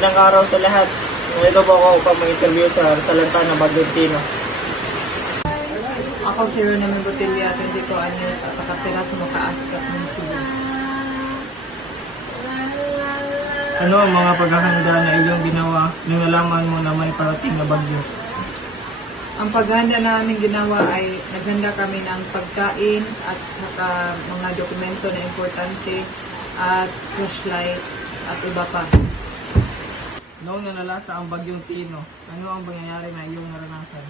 Magandang araw sa lahat. Ito po ako upang mag-interview sa Salanta na Bagyong Tino. Ako si Ronnie Botella, 22 anyos at nakatira sa Makaaskat ng Cebu. Ano ang mga paghahanda na iyong ginawa nung nalaman mo na may parating na bagyo? Ang paghanda namin ginawa ay naghanda kami ng pagkain at saka mga dokumento na importante at flashlight at iba pa. Noong nanalasa ang Bagyong Tino, ano ang pangyayari na iyong naranasan?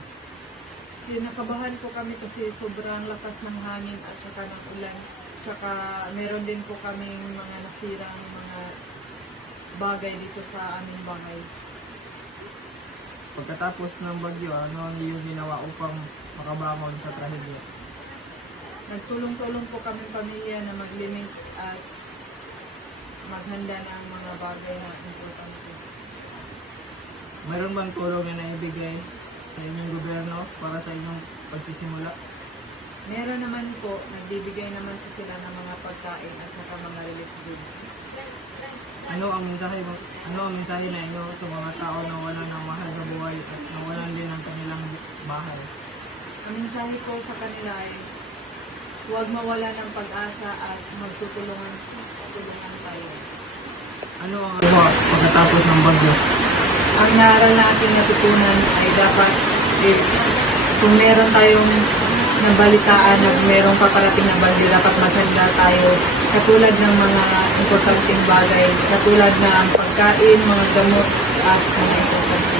Kinakabahan po kami kasi sobrang lakas ng hangin at saka ng ulan. Tsaka meron din po kaming mga nasirang mga bagay dito sa aming bahay. Pagkatapos ng bagyo, ano ang iyong ginawa upang makabangon sa trahedya? Nagtulong-tulong po kami pamilya na maglinis at maghanda ng mga bagay na importante. Mayroon bang tulong na naibigay sa inyong gobyerno para sa inyong pagsisimula? Meron naman po, nagbibigay naman po sila ng mga pagkain at saka mga relief goods. Ano ang mensahe na inyo sa mga tao na wala ng mahal sa buhay at nawalan din ang kanilang bahay? Ang mensahe ko sa kanila ay huwag mawala ng pag-asa at magtutulungan tayo. Ano ang pagkatapos ng bagyo? Ang naaral na ating natutunan ay dapat kung meron tayong nabalitaan na merong paparating na bagyo, dapat maghanda tayo katulad ng mga importanteng bagay, katulad ng pagkain, mga gamot at mga importante.